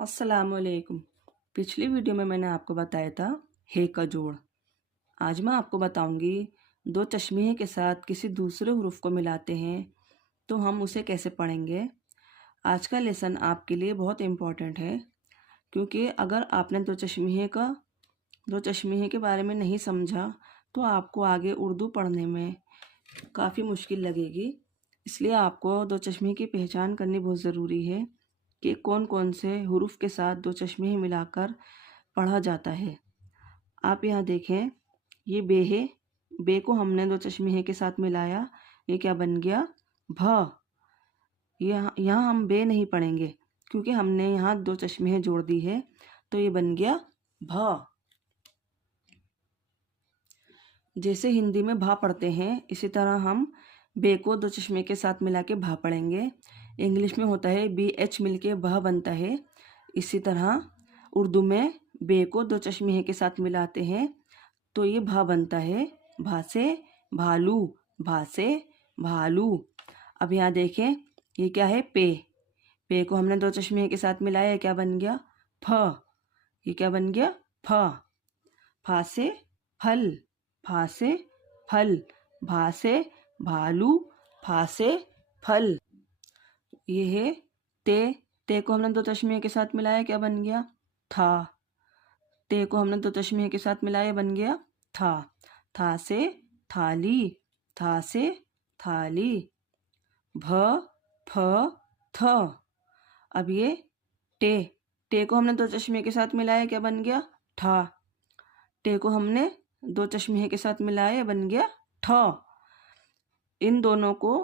अस्सलामुअलैकुम। पिछली वीडियो में मैंने आपको बताया था हे का जोड़। आज मैं आपको बताऊंगी दो चश्मे के साथ किसी दूसरे हरूफ को मिलाते हैं तो हम उसे कैसे पढ़ेंगे। आज का लेसन आपके लिए बहुत इम्पोर्टेंट है क्योंकि अगर आपने दो चश्मे के बारे में नहीं समझा तो आपको आगे उर्दू पढ़ने में काफ़ी मुश्किल लगेगी। इसलिए आपको दो चश्मे की पहचान करनी बहुत ज़रूरी है कि कौन कौन से हुरूफ के साथ दो चश्मे मिलाकर पढ़ा जाता है। आप यहाँ देखें, ये बे है। बे को हमने दो चश्मे के साथ मिलाया, ये क्या बन गया? भ। यहाँ हम बे नहीं पढ़ेंगे क्योंकि हमने यहाँ दो चश्मे जोड़ दी है, तो ये बन गया भ। जैसे हिंदी में भा पढ़ते हैं, इसी तरह हम बे को दो चश्मे के साथ मिला के भा पढ़ेंगे। इंग्लिश में होता है BH मिलके भा बनता है। इसी तरह उर्दू में बे को दो चश्मे के साथ मिलाते हैं तो ये भा बनता है। भा से भालू, भा से भालू। अब यहाँ देखें, ये क्या है? पे। पे को हमने दो चश्मे के साथ मिलाया, क्या बन गया? फ। ये क्या बन गया? फ। फा से फल, फा से फल। भा से भालू, फा से फल। ये है ते। ते को हमने दो चश्मे के साथ मिलाया, क्या बन गया? था। ते को हमने दो चश्मे के साथ मिलाया, बन गया था। था से थाली, था से थाली। भ फ थ। अब ये टे। टे को हमने दो चश्मे के साथ मिलाया, क्या बन गया? ठा। टे को हमने दो चश्मे के साथ मिलाया, बन गया ठ। इन दोनों को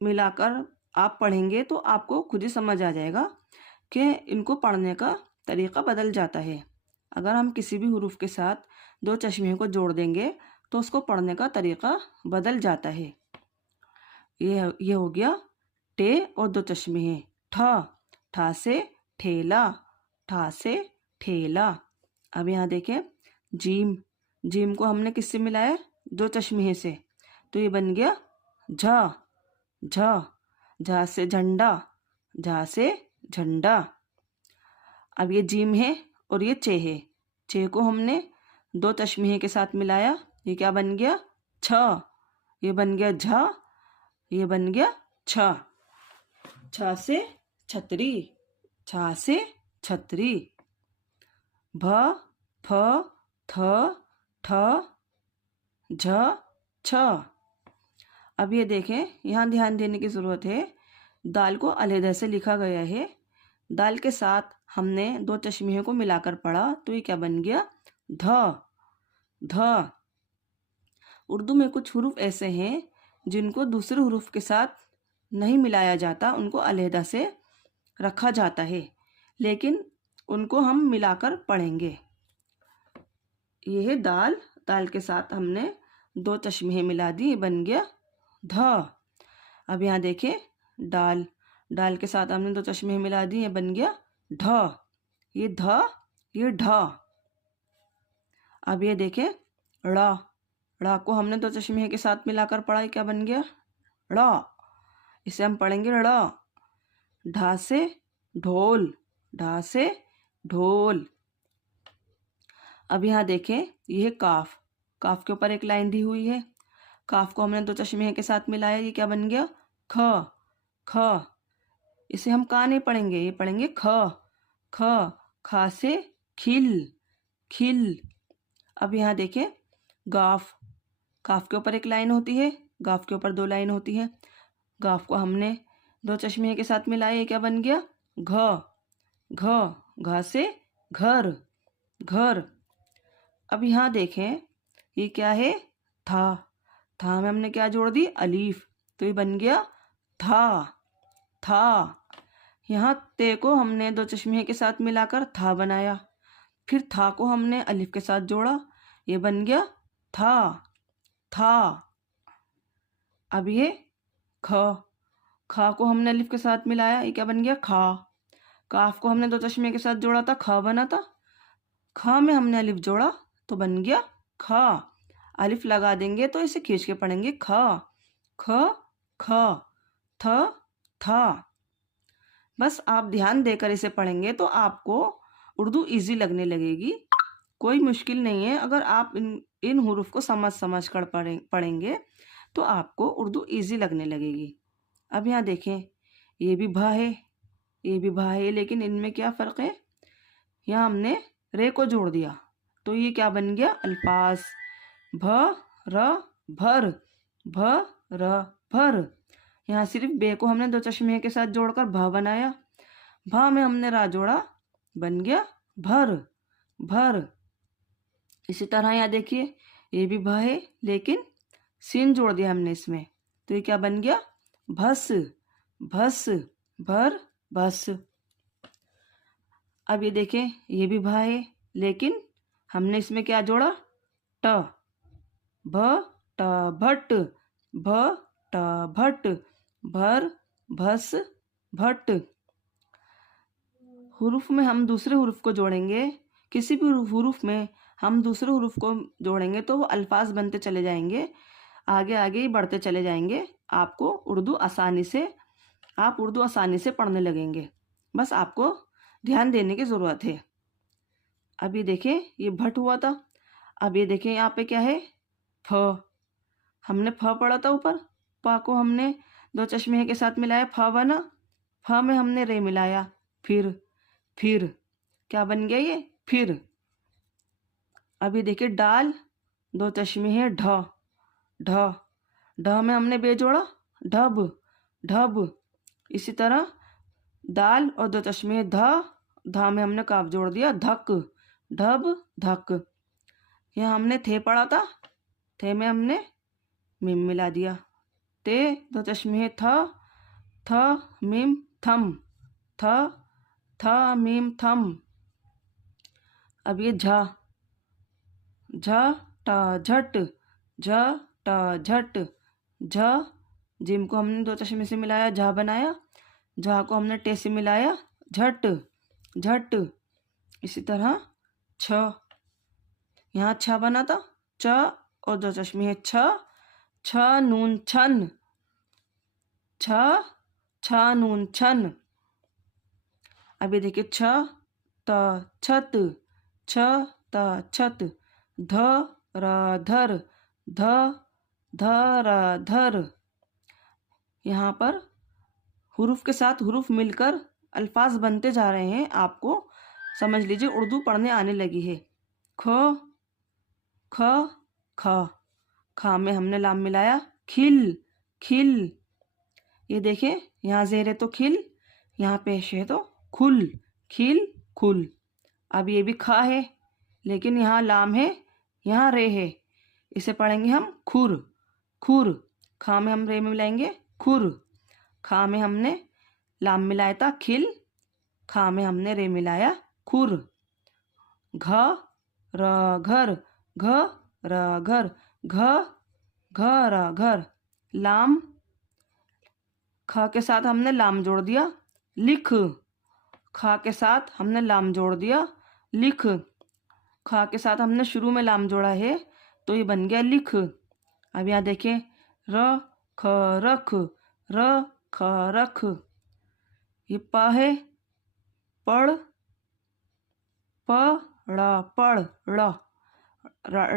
मिलाकर आप पढ़ेंगे तो आपको खुद ही समझ आ जाएगा कि इनको पढ़ने का तरीक़ा बदल जाता है। अगर हम किसी भी हुरूफ के साथ दो चश्मे को जोड़ देंगे तो उसको पढ़ने का तरीक़ा बदल जाता है। ये हो गया टे और दो चश्मे हैं। ठा। ठा से ठेला, ठा से ठेला। अब यहाँ देखें, जीम। जीम को हमने किससे मिलाया? दो चश्मे से, तो ये बन गया झा। झा। झा से झंडा, झा से झंडा। अब ये जीम है और ये चे है। चे को हमने दो चश्मे के साथ मिलाया, ये क्या बन गया? छ। ये बन गया झा, ये बन गया छ। छ से छतरी, छा से छतरी। भ फ थ ठ झ छ। अब ये देखें, यहाँ ध्यान देने की ज़रूरत है। दाल को अलहदा से लिखा गया है। दाल के साथ हमने दो चश्मे को मिलाकर पढ़ा, तो ये क्या बन गया? ध। ध। उर्दू में कुछ हुरूफ ऐसे हैं जिनको दूसरे हुरूफ के साथ नहीं मिलाया जाता, उनको अलहदा से रखा जाता है, लेकिन उनको हम मिलाकर पढ़ेंगे। ये है दाल। दाल के साथ हमने दो चश्मे मिला दी, बन गया ध। अब यहाँ देखें, डाल। डाल के साथ हमने दो चश्मे मिला दिए, बन गया ढ। ये ध, ये ढ। अब ये देखें, ड़। ड़ को हमने दो चश्मे के साथ मिलाकर पढ़ा, क्या बन गया? ड़। इसे हम पढ़ेंगे ड़। ढा से ढोल, ढा से ढोल। अब यहाँ देखें, ये है काफ। काफ के ऊपर एक लाइन दी हुई है। काफ को हमने दो चश्मे के साथ मिलाया, ये क्या बन गया? ख। ख। इसे हम का नहीं पढ़ेंगे, ये पढ़ेंगे ख। ख। खा से खिल, खिल। अब यहाँ देखें, गाफ। काफ के ऊपर एक लाइन होती है, गाफ के ऊपर दो लाइन होती है। गाफ को हमने दो चश्मे के साथ मिलाया, ये क्या बन गया? घ। घ। घ से घर, घर। अब यहाँ देखें, ये क्या है? था। था में हमने क्या जोड़ दी? अलीफ, तो ये बन गया था। था। यहाँ ते को हमने दो चश्मे के साथ मिलाकर था बनाया, फिर था को हमने अलिफ के साथ जोड़ा, ये बन गया था। था। अब ये ख। खा को हमने अलिफ के साथ मिलाया, ये क्या बन गया? खा। काफ को हमने दो चश्मे के साथ जोड़ा था, ख बना था। ख में हमने अलिफ जोड़ा तो बन गया ख। अलिफ लगा देंगे तो इसे खींच के पढ़ेंगे ख। ख ख थ था। बस आप ध्यान देकर इसे पढ़ेंगे तो आपको उर्दू इजी लगने लगेगी। कोई मुश्किल नहीं है। अगर आप इन हुरूफ को समझ कर पढ़ेंगे तो आपको उर्दू इजी लगने लगेगी। अब यहाँ देखें, ये भी भा है, ये भी भा है, लेकिन इनमें क्या फ़र्क है? यहाँ हमने रे को जोड़ दिया तो ये क्या बन गया? अल्फाज। भ र भर, भ र भर। यहाँ सिर्फ बे को हमने दो चश्मे के साथ जोड़कर भ बनाया। भा में हमने रा जोड़ा, बन गया भर, भर। इसी तरह यहाँ देखिए, ये भी भ है लेकिन सीन जोड़ दिया हमने इसमें, तो ये क्या बन गया? भस, भस, भर, भस। अब ये देखें, ये भी भा है लेकिन हमने इसमें क्या जोड़ा? ट, भ ट भट, भ ट भट, भर, भस, भट। हुरूफ में हम दूसरे हुरूफ को जोड़ेंगे। किसी भी हुरूफ में हम दूसरे हुरूफ को जोड़ेंगे तो वो अल्फाज बनते चले जाएंगे, आगे आगे ही बढ़ते चले जाएंगे। आपको उर्दू आसानी से पढ़ने लगेंगे। बस आपको ध्यान देने की ज़रूरत है। अब ये देखें, ये भट हुआ था। अब ये देखें, यहाँ पे क्या है? फ। हमने फ पढ़ा था ऊपर, पा को हमने दो चश्मे के साथ मिलाया, फ बना। फ में हमने रे मिलाया, फिर क्या बन गया? ये फिर। अभी देखिए, डाल, दो चश्मे है, ढ, ढ, ढ में हमने बे जोड़ा, ढब, ढब। इसी तरह दाल और दो चश्मे ध, धा में हमने काफ जोड़ दिया, धक, ढब, धक। यहाँ हमने थे पढ़ा था, थे में हमने मीम मिला दिया, ते, दो चश्मे थ, थ मीम थम, थ, थ मीम थम। अब ये झ, झ ट झट, झ ट झट, झ, जिम को हमने दो चश्मे से मिलाया, झा बनाया। झा को हमने टे से मिलाया, झट, झट। इसी तरह छ, यहाँ छ बना था, च और दो चश्मे है, छ, छ नून छन, छ, छ नून छन। अभी देखिए, छ त छत, छ त छत, ध र धर, ध, ध र धर। यहाँ पर हुरूफ के साथ हुरूफ मिलकर अल्फाज बनते जा रहे हैं। आपको समझ लीजिए उर्दू पढ़ने आने लगी है। ख, ख, ख, खा में हमने लाम मिलाया, खिल, खिल। ये देखें, यहाँ ज़ेर है तो खिल, यहाँ पेश है तो खुल, खिल, खुल। अब ये भी खा है लेकिन यहाँ लाम है, यहाँ रे है, इसे पढ़ेंगे हम खुर, खुर। खा में हम रे में मिलाएंगे, खुर। खा में हमने लाम मिलाया था, खिल, खा में हमने रे मिलाया, खुर। घ र घर, घ र घर, घ, घ र घर। लाम, ख के साथ हमने लाम जोड़ दिया, लिख, खा के साथ हमने लाम जोड़ दिया, लिख। खा के साथ हमने शुरू में लाम जोड़ा है तो ये बन गया लिख। अब यहाँ देखें, र ख रख, र ख रख। ये प है, पढ़, पढ़, पढ़,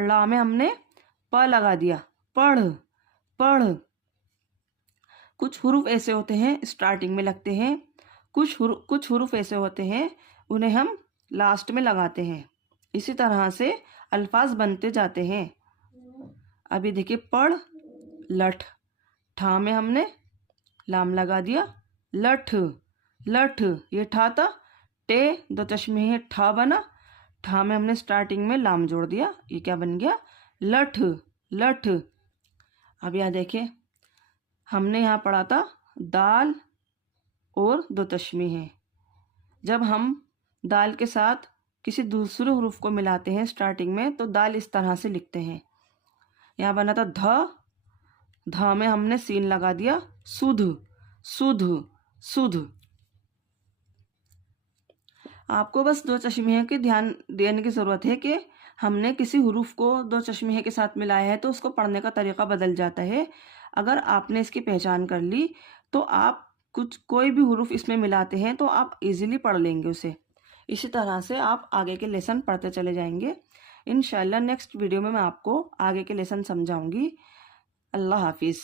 ला में हमने प लगा दिया, पढ़, पढ़। कुछ हुरूफ ऐसे होते हैं स्टार्टिंग में लगते हैं, कुछ हुरूफ ऐसे होते हैं उन्हें हम लास्ट में लगाते हैं। इसी तरह से अल्फाज बनते जाते हैं। अभी देखिए, पढ़, लठ, ठा में हमने लाम लगा दिया, लठ, लठ। ये ठा था, टे, दो चश्मे है, ठा बना। ठा में हमने स्टार्टिंग में लाम जोड़ दिया, ये क्या बन गया? लठ, लठ। अब यहाँ देखें, हमने यहाँ पढ़ा था दाल और दो तश्मी है। जब हम दाल के साथ किसी दूसरे हुरूफ को मिलाते हैं स्टार्टिंग में तो दाल इस तरह से लिखते हैं। यहाँ बना था ध, ध में हमने सीन लगा दिया, सुध, सुध, सुध। आपको बस दो चश्मे के ध्यान देने की ज़रूरत है कि हमने किसी हुरूफ को दो चश्मे के साथ मिलाया है तो उसको पढ़ने का तरीक़ा बदल जाता है। अगर आपने इसकी पहचान कर ली तो आप कुछ कोई भी हुरूफ इसमें मिलाते हैं तो आप इजीली पढ़ लेंगे उसे। इसी तरह से आप आगे के लेसन पढ़ते चले जाएंगे। इंशाल्लाह नेक्स्ट वीडियो में मैं आपको आगे के लेसन समझाऊंगी। अल्लाह हाफिज़।